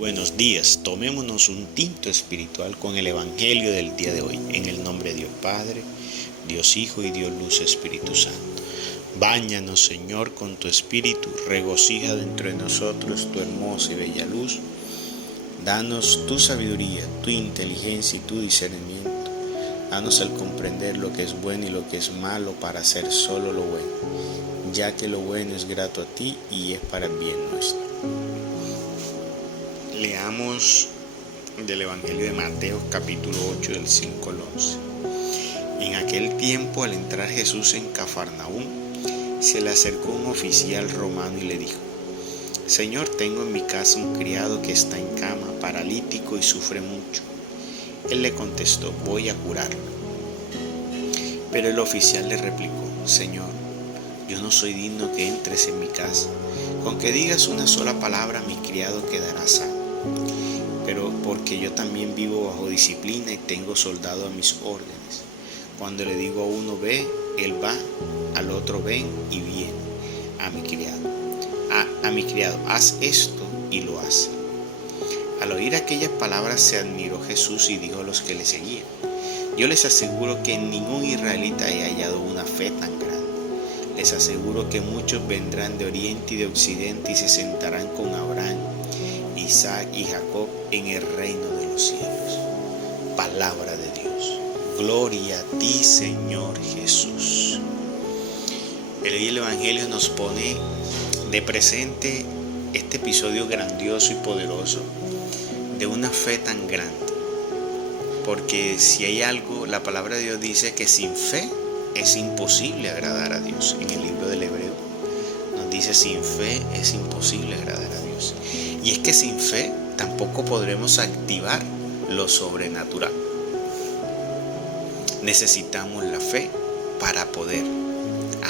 Buenos días, tomémonos un tinto espiritual con el Evangelio del día de hoy, en el nombre de Dios Padre, Dios Hijo y Dios Luz Espíritu Santo. Báñanos, Señor, con tu Espíritu, regocija dentro de nosotros tu hermosa y bella luz. Danos tu sabiduría, tu inteligencia y tu discernimiento. Danos al comprender lo que es bueno y lo que es malo para hacer solo lo bueno, ya que lo bueno es grato a ti y es para el bien nuestro. Leamos del Evangelio de Mateo capítulo 8 del 5 al 11. En aquel tiempo, al entrar Jesús en Cafarnaúm, se le acercó un oficial romano y le dijo: Señor, tengo en mi casa un criado que está en cama, paralítico y sufre mucho. Él le contestó: voy a curarlo. Pero el oficial le replicó: Señor, yo no soy digno que entres en mi casa. Con que digas una sola palabra, mi criado quedará sano. Pero porque yo también vivo bajo disciplina y tengo soldado a mis órdenes. Cuando le digo a uno ve, él va, al otro ven y viene. A mi criado, haz esto y lo hace. Al oír aquellas palabras se admiró Jesús y dijo a los que le seguían: yo les aseguro que en ningún israelita he hallado una fe tan grande. Les aseguro que muchos vendrán de oriente y de occidente y se sentarán con Abraham, Isaac y Jacob en el reino de los cielos. Palabra de Dios. Gloria a ti, Señor Jesús. El Evangelio nos pone de presente este episodio grandioso y poderoso de una fe tan grande. Porque si hay algo, la palabra de Dios dice que sin fe es imposible agradar a Dios. En el libro del Hebreo nos dice: sin fe es imposible agradar a Dios. Y es que sin fe tampoco podremos activar lo sobrenatural. Necesitamos la fe para poder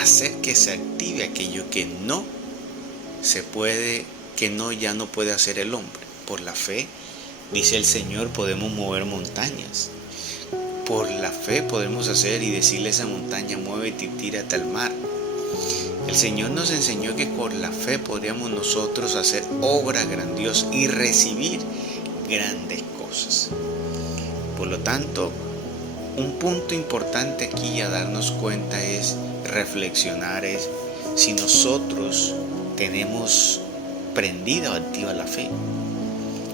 hacer que se active aquello que no se puede, ya no puede hacer el hombre. Por la fe, dice el Señor, podemos mover montañas. Por la fe podemos hacer y decirle a esa montaña: muévete y tírate al mar. El Señor nos enseñó que por la fe podríamos nosotros hacer obras grandiosas y recibir grandes cosas. Por lo tanto, un punto importante aquí a darnos cuenta es reflexionar si nosotros tenemos prendida o activa la fe.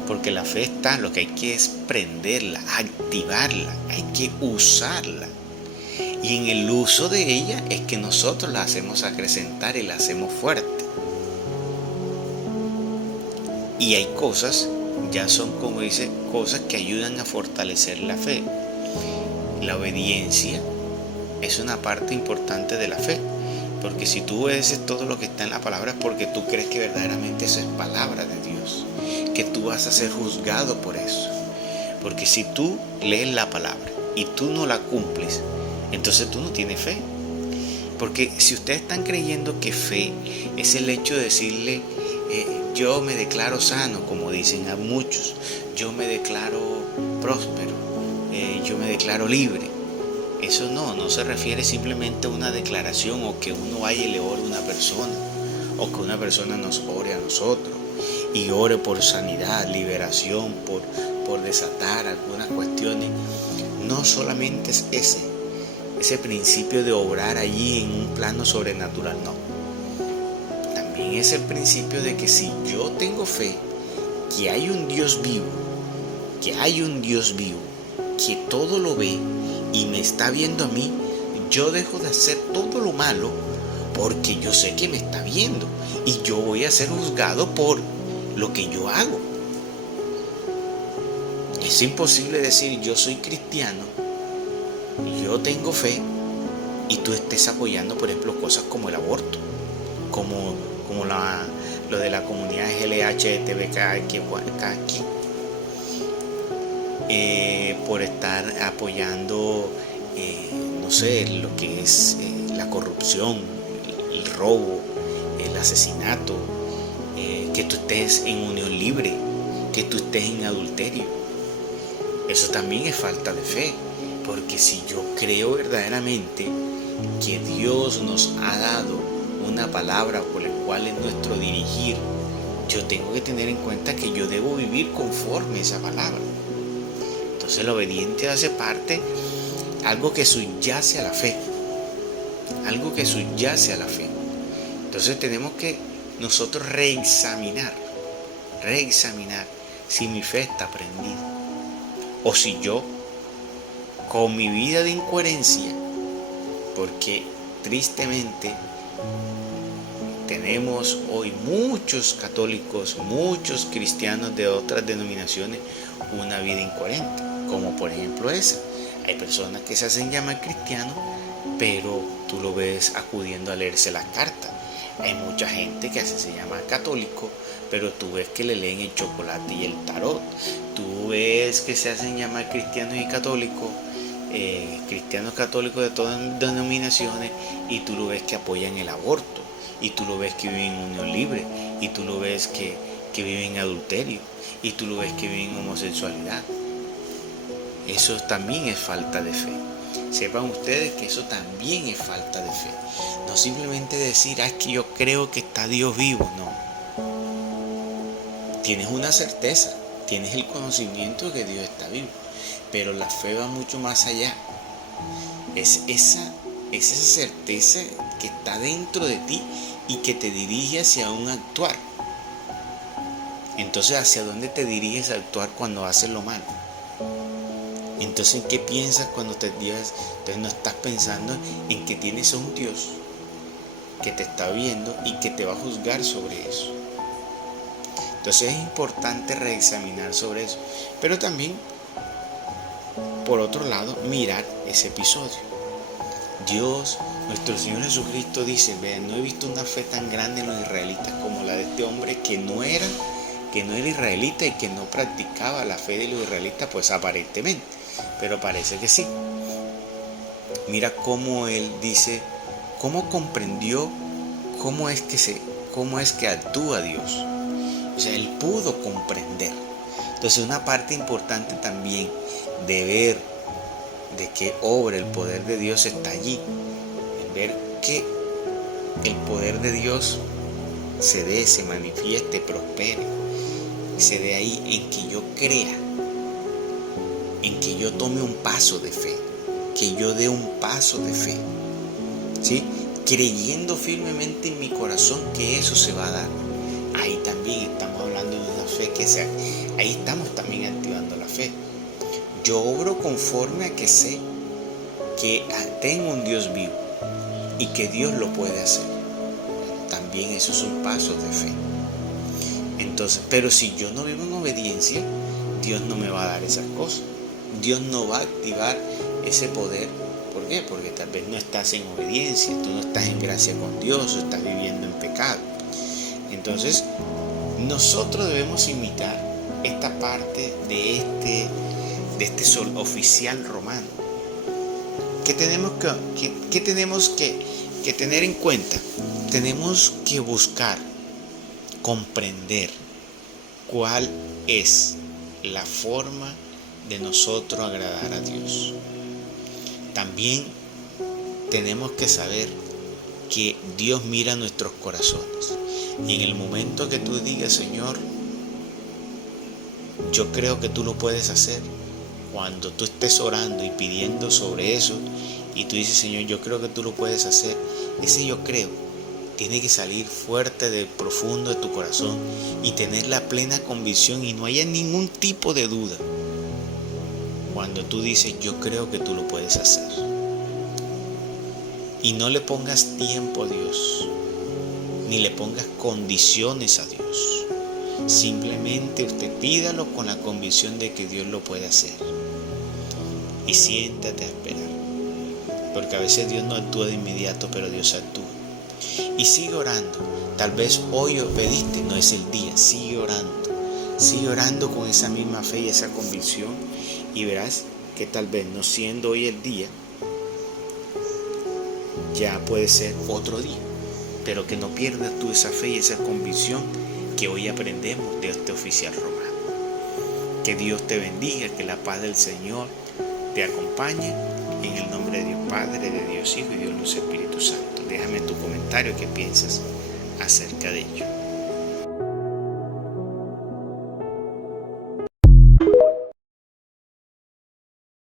Porque la fe está, lo que hay que es prenderla, activarla, hay que usarla. Y en el uso de ella es que nosotros la hacemos acrecentar y la hacemos fuerte. Y hay cosas, ya son como dice, cosas que ayudan a fortalecer la fe. La obediencia es una parte importante de la fe. Porque si tú obedeces todo lo que está en la palabra es porque tú crees que verdaderamente eso es palabra de Dios. Que tú vas a ser juzgado por eso. Porque si tú lees la palabra y tú no la cumples, entonces tú no tienes fe. Porque si ustedes están creyendo que fe es el hecho de decirle yo me declaro sano, como dicen a muchos, yo me declaro próspero, yo me declaro libre. Eso no se refiere simplemente a una declaración o que uno vaya y le ore a una persona o que una persona nos ore a nosotros y ore por sanidad, liberación, por desatar algunas cuestiones. No solamente es ese principio de obrar allí en un plano sobrenatural, no. También es el principio de que si yo tengo fe que hay un Dios vivo, que todo lo ve y me está viendo a mí, yo dejo de hacer todo lo malo porque yo sé que me está viendo y yo voy a ser juzgado por lo que yo hago. Es imposible decir yo soy cristiano, yo tengo fe y tú estés apoyando, por ejemplo, cosas como el aborto, como lo de la comunidad LGBTQ, por estar apoyando lo que es la corrupción, el robo, el asesinato, que tú estés en unión libre, que tú estés en adulterio. Eso también es falta de fe, porque si yo creo verdaderamente que Dios nos ha dado una palabra por la cual es nuestro dirigir, yo tengo que tener en cuenta que yo debo vivir conforme a esa palabra. Entonces la obediencia hace parte, algo que subyace a la fe. Algo que subyace a la fe. Entonces tenemos que nosotros reexaminar si mi fe está prendida. O si yo, con mi vida de incoherencia, porque tristemente tenemos hoy muchos católicos, muchos cristianos de otras denominaciones, una vida incoherente, como por ejemplo esa. Hay personas que se hacen llamar cristianos, pero tú lo ves acudiendo a leerse las cartas. Hay mucha gente que se llama católico, pero tú ves que le leen el chocolate y el tarot. Tú ves que se hacen llamar cristianos y católicos, cristianos católicos de todas denominaciones, y tú lo ves que apoyan el aborto, y tú lo ves que viven en unión libre, y tú lo ves que viven en adulterio, y tú lo ves que viven en homosexualidad. Eso también es falta de fe. Sepan ustedes que eso también es falta de fe. No simplemente decir, es que yo creo que está Dios vivo. No. Tienes una certeza, tienes el conocimiento de que Dios está vivo, pero la fe va mucho más allá. Es esa certeza que está dentro de ti y que te dirige hacia un actuar. Entonces, ¿hacia dónde te diriges a actuar cuando haces lo malo? Entonces, ¿en qué piensas cuando te llevas? Entonces no estás pensando en que tienes a un Dios que te está viendo y que te va a juzgar sobre eso. Entonces es importante reexaminar sobre eso. Pero también, por otro lado, mirar ese episodio. Dios, nuestro Señor Jesucristo dice, vean, no he visto una fe tan grande en los israelitas como la de este hombre que no era israelita y que no practicaba la fe de los israelitas, pues aparentemente, pero parece que sí. Mira cómo él dice, cómo comprendió cómo es que actúa Dios. O sea, él pudo comprender. Entonces, una parte importante también de ver de qué obra el poder de Dios está allí, en ver que el poder de Dios se dé, se manifieste, prospere, se dé ahí en que yo crea, en que yo tome un paso de fe, que yo dé un paso de fe, ¿sí? Creyendo firmemente en mi corazón que eso se va a dar. Ahí también estamos hablando de una fe ahí estamos también activando la fe. Yo obro conforme a que sé que tengo un Dios vivo y que Dios lo puede hacer. También esos son pasos de fe. Entonces, pero si yo no vivo en obediencia, Dios no me va a dar esas cosas. Dios no va a activar ese poder. ¿Por qué? Porque tal vez no estás en obediencia, tú no estás en gracia con Dios, o estás viviendo en pecado. Entonces, nosotros debemos imitar esta parte de este oficial romano. ¿Qué tenemos que tener en cuenta? Tenemos que buscar comprender cuál es la forma de nosotros agradar a Dios. También tenemos que saber que Dios mira nuestros corazones. Y en el momento que tú digas, Señor, yo creo que tú lo puedes hacer, cuando tú estés orando y pidiendo sobre eso, y tú dices, Señor, yo creo que tú lo puedes hacer, ese yo creo tiene que salir fuerte de profundo de tu corazón y tener la plena convicción y no haya ningún tipo de duda. Cuando tú dices, yo creo que tú lo puedes hacer. Y no le pongas tiempo a Dios, ni le pongas condiciones a Dios. Simplemente usted pídalo con la convicción de que Dios lo puede hacer. Y siéntate a esperar. Porque a veces Dios no actúa de inmediato, pero Dios actúa. Y sigue orando. Tal vez hoy pediste, no es el día. Sigue orando. Sigue orando con esa misma fe y esa convicción. Y verás que tal vez no siendo hoy el día, ya puede ser otro día. Pero que no pierdas tú esa fe y esa convicción que hoy aprendemos de este oficial romano. Que Dios te bendiga, que la paz del Señor te acompañe. En el nombre de Dios Padre, de Dios Hijo y Dios Luz Espíritu Santo. Déjame tu comentario, qué piensas acerca de ello.